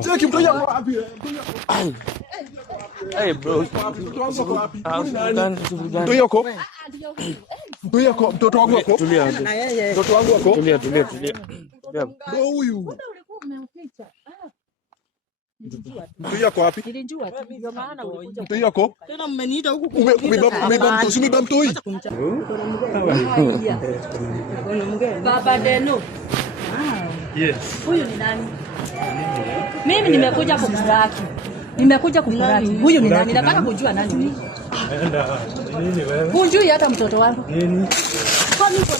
Cheki mtu yako wapi? Hey bro. Mtoto wangu wako. Tulia. Mtoto wangu wako. Tulia. Bro huyu. Mtu yako wapi? Nilijua tu ndio maana ulikuja. Mtu yako? Tena mmeniita huku umebeba mtoi. Baba Deno. Yes. Huyu ni nani? Mimi nimekuja kukuraki. Huyu ni nani? Nataka kujua nani huyu. Nini wewe? Hujui hata mtoto wangu. Nini? Kwani uko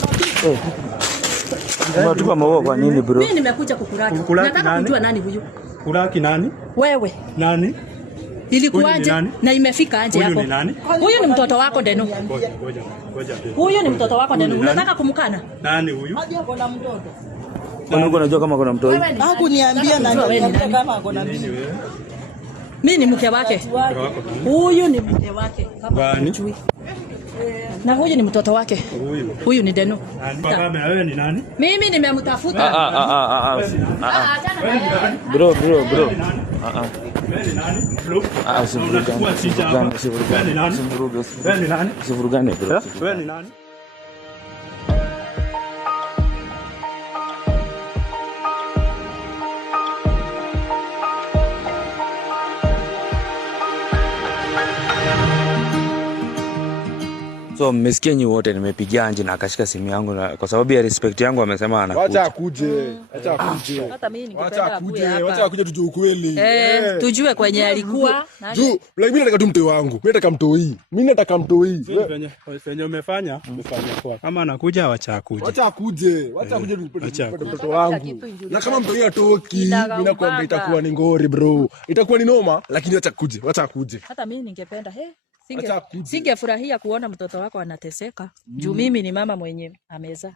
na Unatupa maua kwa nini bro? Mimi nimekuja kukuraki. Nataka kujua nani huyu. Kuraki nani? Wewe. Nani? Ilikuwaje na imefika aje hapo? Huyu ni mtoto wako Deno. Ngoja. Huyu ni mtoto wako Deno. Unataka kumkana? Nani huyu? Hadi hapo na mtoto. Mbona unajua kama kuna mtoto? Hakuniambia kama ako na mimi. Mimi ni mke wake. Huyu ni mke wake. Gani? Na huyu ni mtoto wake. Huyu ni Deno. Baba wewe ni nani? Mimi nimemtafuta. Bro. Wewe ni nani? Bro. Sivurugane bro. Wewe ni nani? So mmesikia nyinyi wote nimepigia Anji na akashika simu yangu na kwa sababu ya respect yangu amesema anakuja. Acha akuje. Hata mimi ningependa akuje hapa. Acha akuje tujue ukweli. Tujue kwenye alikuwa. Juu, mimi nataka tu mtoi wangu. Mimi nataka mtoi. Venye umefanya poa. Kama anakuja acha akuje. Acha akuje mtoto wangu. Na kama mtoi atoki, mimi nakwambia itakuwa ni ngori bro. Itakuwa ni noma, lakini acha akuje. Hata mimi ningependa singefurahia kuona mtoto wako anateseka. Juu mimi ni mama mwenye amezaa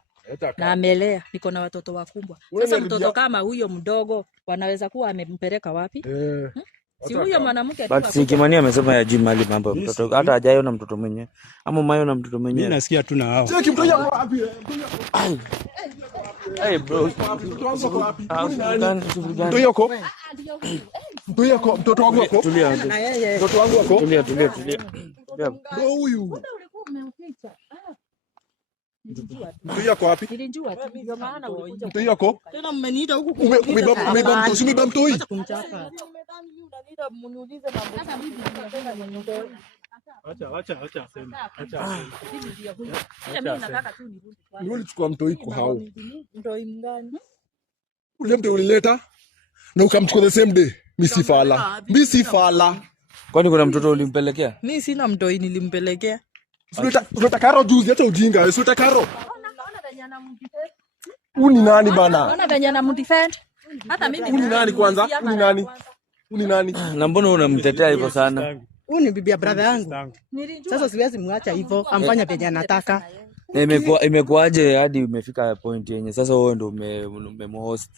na amelea, niko na watoto wakubwa. Sasa mtoto kama huyo mdogo wanaweza kuwa amempeleka wapi? Si huyo mwanamke tu. Si Kimani amesema ya juu mali mambo mtoto hata hajayo na mtoto mwenyewe. Ama mayo na mtoto mwenyewe. Mimi nasikia tu na hao. Cheki mtu yako wapi? Hey bro. Mtoto wangu wako. Tulia. Mtoto wangu wako. Tulia. Bro huyu. Mtu yako wapi? Nilijua tu ndio maana ulikuja. Mtu yako? Tena mmeniita huku umebeba mtoi. Kumchapa. Unaniita mniulize mambo. Sasa mimi ninapenda mwenyewe. Acha aseme. Mimi nataka tu nirudi kwa. Ni ulichukua mtoi kwa hao. Mtoi mgani? Ule mtoi ulileta na ukamchukua the same day. Mimi si fala. Kwani kuna mtoto ulimpelekea? Mimi sina mtoi nilimpelekea. Unataka karo juzi hata ujinga. Unataka karo. Unaona venye anamdefend. Uni nani bana? Unaona venye anamdefend? Hata mimi uni nani kwanza? Uni nani? Na mbona unamtetea hivyo sana? Huyu ni bibi ya brother yangu. Sasa siwezi muacha hivyo, amfanya venye anataka. Imekuaje hadi umefika point yenye sasa wewe ndio umemhost?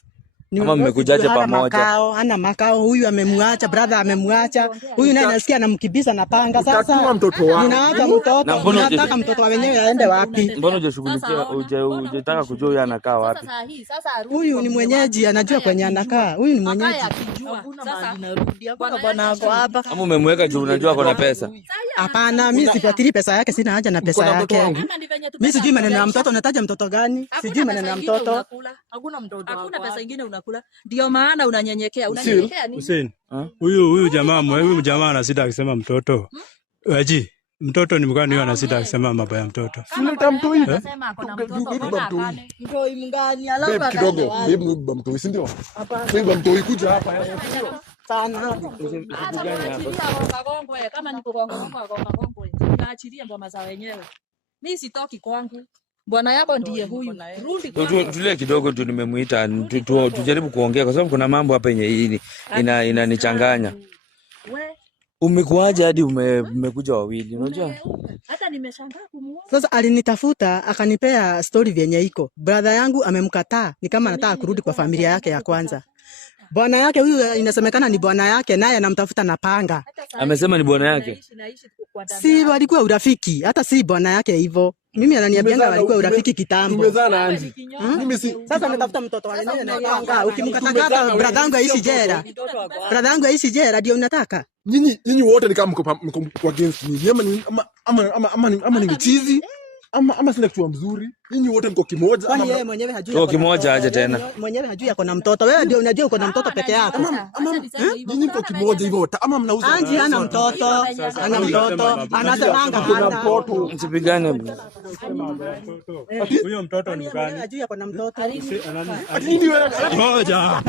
Kama mmekujaje pamoja? Hana makao, huyu amemwacha, brother amemwacha. Huyu naye nasikia anamkibisa na panga sasa. Ninaacha mtoto, nataka mtoto wenyewe aende wapi? Mbona hujashughulikia hujataka kujua huyu anakaa wapi? Huyu ni mwenyeji, anajua kwenye anakaa. Huyu ni mwenyeji. Sasa narudia kwa bwana wako hapa. Kama umemweka juu unajua kuna pesa. Hapana, mimi sifuatili pesa yake, sina haja na pesa yake. Mimi sijui maneno ya mtoto, unataja mtoto gani? Sijui maneno ya mtoto. Hakuna mtoto. Hakuna pesa nyingine unakula. Ndio maana unanyenyekea. Unanyenyekea nini? Hussein. Huyu jamaa anasita akisema mtoto. Waji, mtoto ni mgani huyo anasita akisema mambo ya mtoto? Unaleta mtoi. Anasema akona mtoto. Mtoi mgani? Alafu kidogo, hebu mbeba mtoi, si ndio? Mbeba mtoi kuja hapa. Sana. Kama niko Kongo, naachilie ngoma za wenyewe. Mimi sitoki kwangu. Bwana yako ndiye huyu. Rudi kwangu. Tulie kidogo tu nimemuita tujaribu kuongea kwa sababu kuna mambo hapa yenye inanichanganya. Umekuaje hadi umekuja wawili unajua? Hata nimeshangaa kumuona. Sasa alinitafuta akanipea story vyenye iko. Brother yangu amemkataa ni kama anataka kurudi kwa familia yake ya kwanza. Bwana yake huyu inasemekana ni bwana yake, naye anamtafuta na panga. Amesema ni bwana yake. Si walikuwa urafiki, hata si bwana yake hivyo. Mimi ananiambia walikuwa urafiki kitambo. Tumezana Anji. Mimi si sasa natafuta mtoto wale nene na panga. Ukimkatakata brother yangu aishi jela. Brother yangu aishi jela ndio unataka. Nyinyi wote ni kama mko against me. Ama ni mchizi. Ama sina kitu mzuri. Nyinyi wote mko kimoja. Kwani yeye mwenyewe hajui yako kimoja aje tena. Mwenyewe hajui yako na mtoto. Wewe ndio unajua uko na mtoto peke yako. Nyinyi mko kimoja hivyo. Ama mnauza. Anji hana mtoto. Ana mtoto. Anasemanga kuna mtoto. Msipigane. Huyo mtoto ni gani? Hajui yako na mtoto. Nini wewe? Ngoja.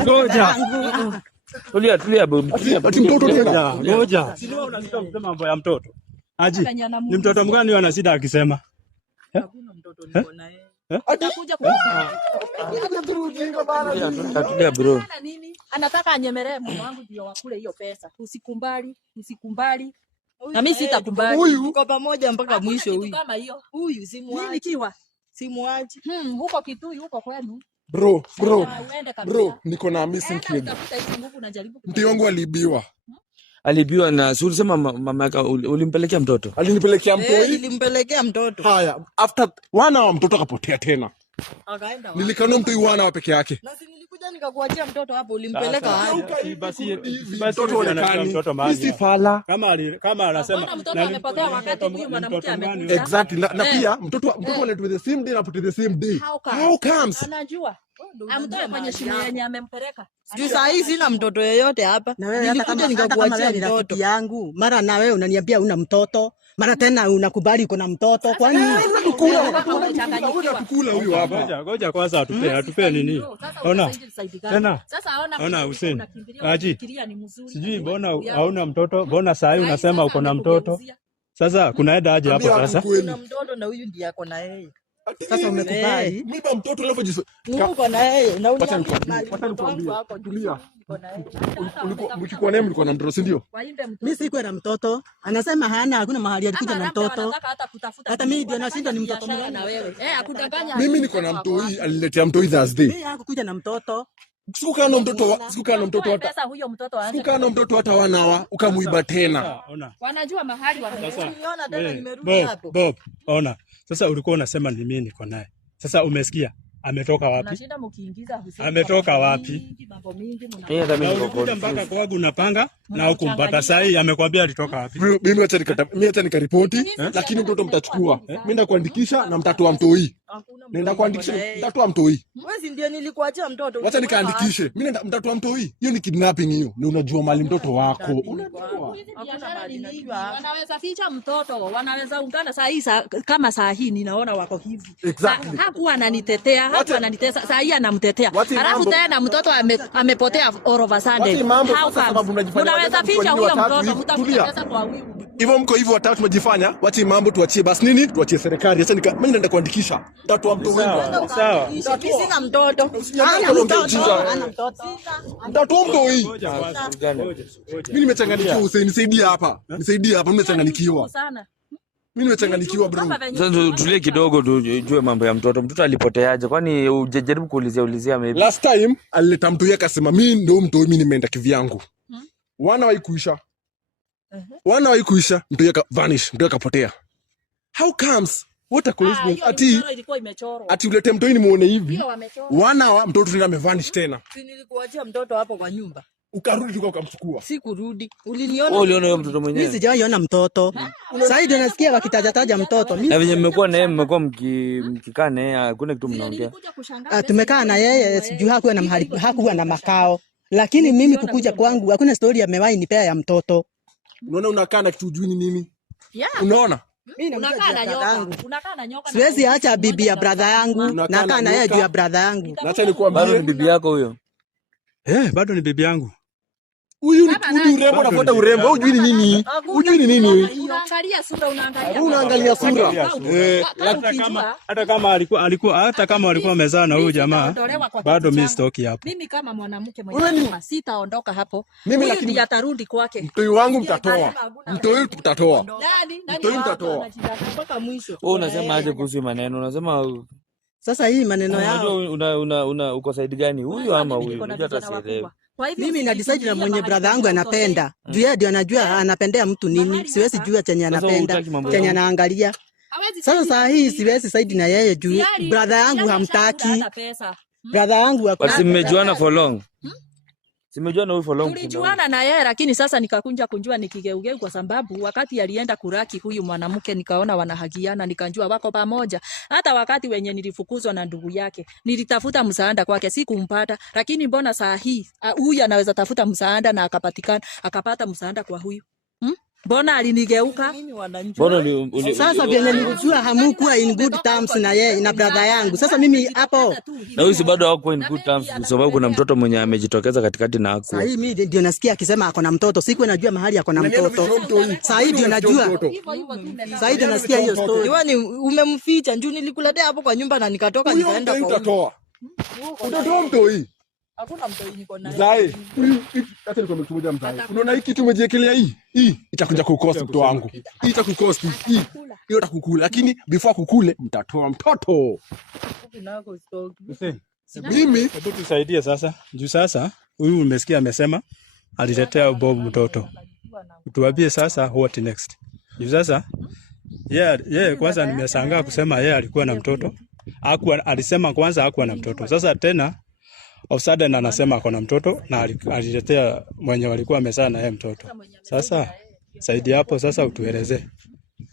Tulia bro. Ati mtoto tena. Ngoja. Si wewe unasema mambo ya mtoto. Aji. Ni mtoto mgani ana shida akisema? Hakuna mtoto niko na yeye. Atakuja Tulia bro. Anataka anyemelee mume wangu ndio wakule hiyo pesa. Usikumbali. Na mimi sitakubali. Huyu tuko pamoja mpaka mwisho huyu. Kama hiyo. Huyu simuaji. Nikiwa simuaji. Huko Kitui huko kwenu. Bro, niko na missing kid. Mtu wangu aliibiwa. Alibiwa na si ulisema mama yake ulimpelekea mtoto? Alinipelekea mtoto. Nilimpelekea mtoto. Haya, after wana wa mtoto akapotea tena. Akaenda wapi? Nilikanua mtoto wana wa peke yake. Na si nilikuja nikakuachia mtoto hapo ulimpeleka wapi? Basi mtoto anachukua mtoto mahali. Si fala. Kama anasema mtoto amepotea wakati huyu mwanamke amekuja. Exactly. Na pia mtoto anaitwa the same day na pote the same day. How comes? Anajua. Amtoe kwenye shule yenye amempeleka. Juu saa hii sina mtoto yeyote hapa. Na wewe hata kama nikakuachia mtoto yangu. Mara na wewe unaniambia una mtoto. Mara tena unakubali uko na mtoto. Kwani kula huyo hapa. Ngoja kwanza atupe nini? Ona. Tena. Ona Hussein. Aji. Sijui mbona hauna mtoto? Mbona saa hii unasema uko na mtoto? Sasa kunaenda aje hapo sasa? Kuna mtoto na huyu ndiye ako na yeye. Sasa umekubali? Mimi mtoto unavyojisema. Uko na yeye na tulia. Mlikuwa naye mlikuwa na mtoto si ndio? Mimi sikuwa na mtoto. Anasema hakuna mahali alikuja na mtoto. Hata mimi ndio nashinda ni mtoto mgani na wewe. Akudanganya. Mimi niko na mtoi, aliletea mtoi Thursday. Mimi hakukuja na mtoto. Sikukaa na mtoto hata wanawa ukamuiba tena. Wanajua mahali wanaona tena nimerudi hapo. Bob, ona. Sasa ulikuwa unasema ni mimi niko naye. Sasa umesikia? Ametoka wapi? Ametoka wapi? Unakuja mpaka kwangu unapanga na ukumpata sahi amekwambia alitoka wapi? Mimi acha nikaripoti, lakini mtoto mtachukua. Mimi nenda kuandikisha na mtatoa mtoi. Nenda kuandikisha mtatoa mtoi. Wewe ndio nilikuachia mtoto. Acha nikaandikishe. Mimi nenda mtatoa mtoi. Hiyo ni kidnapping hiyo. Ni unajua mali mtoto wako. Unajua. Wanaweza ficha mtoto, wanaweza ungana saa hii kama saa hii ninaona wako hivi. Exactly. Hakuwa ananitetea, hakuwa ananitesa, saa hii anamtetea. Alafu tena mtoto amepotea all of a sudden. Unaweza ficha huyo mtoto, mtamtesa kwa wivu. Hivyo mko hivyo watatu tumejifanya, wacha mambo tuachie basi nini? Tuachie serikali. Acha mimi naenda kuandikisha. Mtatoa mtoto wako. Sawa. Sina mtoto. Ana mtoto. Mtatoa mtoi. Mimi nimechanganyikiwa Hussein, nisaidie hapa. Nimechanganyikiwa. Mimi nimechanganyikiwa bro. Sasa tulie kidogo tujue mambo ya mtoto. Mtoto alipoteaje? Kwani ujajaribu kuulizia maybe? Last time alileta mtoi akasema mimi ndio mtoi, mimi nimeenda kivyangu. Wana waikuisha. Mtoi akavanish, mtoi akapotea. How comes? What a coincidence. Ati ulete mtoi nimuone hivi. Wana wa mtoto tena amevanish tena. Nilikuachia mtoto hapo kwa nyumba. Ukarudi tu ukamchukua. Sikurudi. Uliniona? Uliona huyo mtoto mwenyewe? Mimi sijawahi ona mtoto. Sasa hivi nasikia wakitajataja mtoto. Na venye mmekuwa na yeye, mmekuwa mkikaa na yeye, hakuna kitu mnaongea. Tumekaa na yeye, sijui hakuwa na makao. Lakini mimi kukuja kwangu hakuna story amewahi nipea ya mtoto. Unaona unakaa na kitu ujui ni nini? Unaona? Mimi unakaa na nyoka. Siwezi acha bibi ya brother yangu. Nakaa na yeye juu ya brother yangu. Acha nikwambie. Bado ni bibi yako huyo? Bado ni bibi yangu. Huyu urembo unafuata urembo. Hujui ni nini? Hujui ni nini huyu? Unaangalia sura. Hata kama walikuwa wamezaa na huyu jamaa, bado mimi stoki hapo. Mimi kama mwanamke mwenye sitaondoka hapo. Mimi ndiye atarudi kwake. Mtoi wangu mtatoa. Mtoi mtatoa. Mtoi mtatoa. Mpaka mwisho. Wewe unasema aje kuhusu maneno? Unasema sasa hii maneno yao. Uko side gani? Huyu ama huyu? Unajua hata sielewi. Mimi na decide na mwenye brother yangu anapenda. Juu yeye ndio anajua anapendea mtu nini. Siwezi jua chenye anapenda, chenye anaangalia. Sasa saa hii siwezi side na yeye juu brother yangu hamtaki. Brother yangu basi mmejuana for long. Simejuana huyu for long. Tulijuana na yeye lakini sasa nikakunja kunjua nikigeugeu kwa sababu wakati alienda kuraki huyu mwanamke nikaona wanahagiana nikanjua wako pamoja. Hata wakati wenye nilifukuzwa na ndugu yake nilitafuta msaada kwake sikumpata, lakini mbona saa hii huyu anaweza tafuta msaada na akapata msaada kwa huyu? Mbona alinigeuka? Sasa vile nilijua hamukuwa in good terms na yeye na brother yangu. Sasa mimi hapo na huyu si bado hako in good terms kwa sababu kuna mtoto mwenye amejitokeza katikati na hapo. Sasa mimi ndio nasikia akisema ako na mtoto. Siku najua mahali ako na mtoto. Sasa hivi ndio najua. Sasa hivi nasikia hiyo story. Yaani umemficha njoo nilikuletea hapo kwa nyumba na nikatoka nikaenda kwa huyo. Utatoa mtoi. Hakuna mtoi niko naye. Mzai. Hata niko nimekuja mzai. Unaona hiki tumejiekelea hii? Hii itakuja kukosa mtoto wangu. Hii itakukosa hii. Hiyo itakukula lakini before kukule mtatoa mtoto. Mimi hebu tusaidie sasa. Juu sasa huyu umesikia amesema aliletea Bob mtoto. Tuambie sasa what next. Juu sasa yeye kwanza nimeshangaa kusema yeye alikuwa na mtoto. Alisema kwanza hakuwa na mtoto. Sasa tena of sudden anasema ako na mtoto na aliletea mwenye walikuwa wamezaa na yeye mtoto. Sasa saidi hapo sasa utuelezee.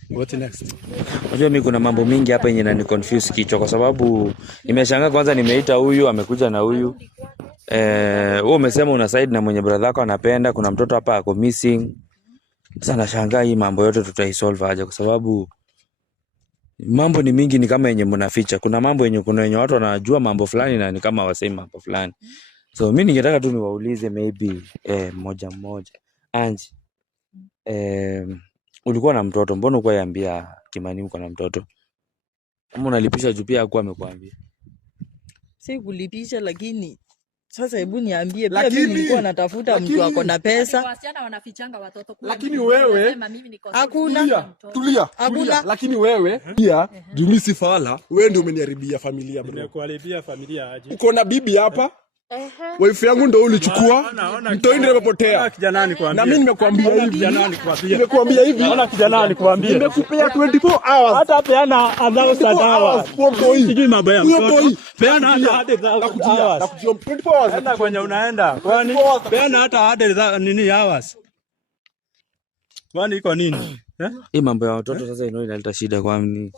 What next? Unajua mimi kuna mambo mingi hapa yenye inani confuse kichwa kwa sababu nimeshangaa kwanza nimeita huyu amekuja na huyu. Wewe umesema una side na mwenye brother yako anapenda, kuna mtoto hapa ako missing. Sasa nashangaa hii mambo yote tutaisolve aje kwa sababu mambo ni mingi ni kama yenye mnaficha. Kuna mambo yenye kuna wenye watu wanajua mambo fulani na ni kama wasemi mambo fulani. So mimi ningetaka tu niwaulize maybe mmoja. Anji. Ulikuwa na mtoto, mbona uko yambia Kimani uko na mtoto? Kama unalipisha juu pia hakuwa amekuambia. Si kulipisha lakini sasa hebu niambie pia mimi nilikuwa natafuta mtu ako na pesa. Wasichana wanafichanga watoto kwa. Lakini wewe hakuna. Tulia. Lakini wewe pia juu si fala, wewe ndio umeniharibia familia bro. Nimekuharibia familia aje? Uko na bibi hapa? Wife yangu ndio ulichukua. Mtoi ndio amepotea. Kijana nikwambia. Na mimi nimekuambia hivi. Nimekuambia hivi. Naona kijana nikwambia. Nimekupea 24 hours. Hata peana adhabu hours. Sijui mambo ya mtoto. Peana hata hadi hours. Nakujua 24 hours. Enda kwenye unaenda. Kwani peana hata hadi nini hours. Kwani iko nini? Hii mambo ya watoto sasa inaleta shida kwa mimi.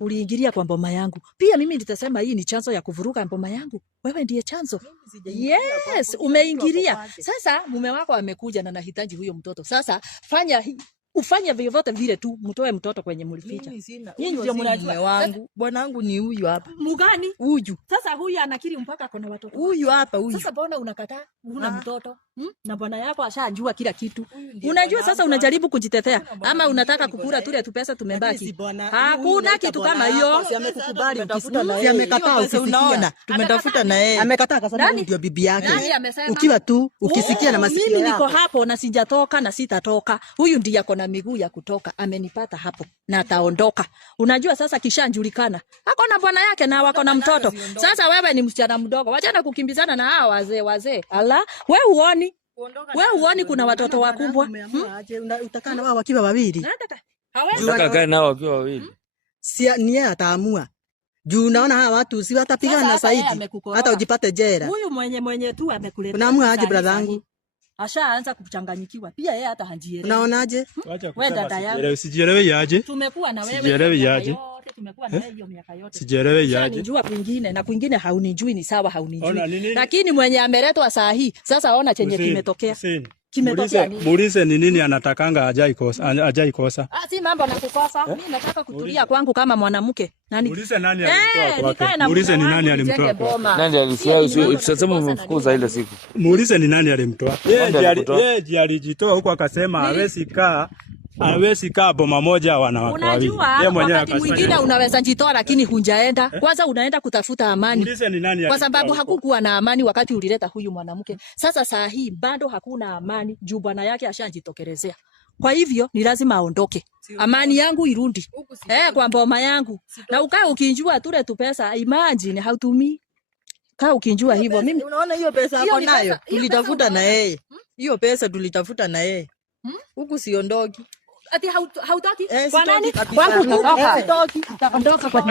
Uliingilia kwa mboma yangu. Pia mimi nitasema hii ni chanzo ya kuvuruga mboma yangu. Wewe ndiye chanzo. Yes, umeingilia. Sasa mume wako amekuja na anahitaji huyo mtoto. Sasa ufanye vyovyote vile tu mtoe mtoto kwenye mlificha. Nyinyi ndio mnajua wangu. Bwana wangu ni huyu hapa. Mugani? Huyu. Sasa huyu anakiri mpaka kuna watoto. Huyu hapa huyu. Sasa mbona unakataa? Una mtoto? Na bwana yako ashajua kila kitu. Unajua sasa unajaribu kujitetea ama unataka kukula tule tu pesa tumebaki. Hakuna kitu kama hiyo. Amekukubali utafuta na yeye. Amekataa ukisikia. Unaona? Tumetafuta na yeye. Amekataa kwa sababu ndio bibi yake. Ukiwa tu ukisikia na masikio yako. Mimi niko hapo na sijatoka na sitatoka. Huyu ndiye ako na miguu ya kutoka. Amenipata hapo na ataondoka. Unajua sasa kishajulikana. Ako na bwana yake na wako na mtoto. Sasa wewe ni msichana mdogo. Wachana kukimbizana na hao wazee. Ala, wewe huoni kuna watoto wakubwa? Utakaa na wao wakiwa wawili. Unataka kae nao wakiwa wawili. Si ni yeye ataamua. Juu unaona hawa watu si watapigana zaidi. Hata ujipate jela. Huyu mwenye tu amekuleta. Unaamua aje brother yangu? Ashaanza kuchanganyikiwa. Pia yeye hata hajielewi. Unaonaje? Wewe dada yangu. Sijielewi yaje? Tumekuwa na wewe. Sijielewi yaje? Tumekuwa na wewe hiyo miaka yote. Sijielewi yaje? Unajua kwingine na kwingine haunijui ni sawa haunijui. Lakini mwenye ameletwa saa hii sasa ona chenye kimetokea. Kimetokea nini? Muulize ni nini anatakanga ajaikosa. Si mambo na kukosa. Mimi nataka kutulia kwangu kama mwanamke. Muulize nani alimtoa kwake. Muulize ni nani alimtoa kwake. Nani alisema utasema umemfukuza ile siku. Muulize ni nani alimtoa. Yeye alijitoa huko akasema hawezi kaa boma moja wanawake wawili. Yeye mwenyewe akasema. Mwingine unaweza jitoa lakini hunjaenda. Kwanza unaenda kutafuta amani. Muulize ni nani kwa sababu hakukuwa na amani wakati ulileta huyu mwanamke. Sasa saa hii bado hakuna amani juu bwana yake ashajitokelezea. Kwa hivyo ni lazima aondoke. Amani yangu irudi. Kwa mboma yangu. Na ukae ukinjua tule tu pesa, imagine hautumii. kaa ukinjua hivyo. Mimi unaona hiyo pesa yako nayo tulitafuta na yeye. Hiyo pesa tulitafuta na yeye. Huku siondoki. Ati hautaki? Kwa nani? Kwangu utatoka. Utaondoka kwa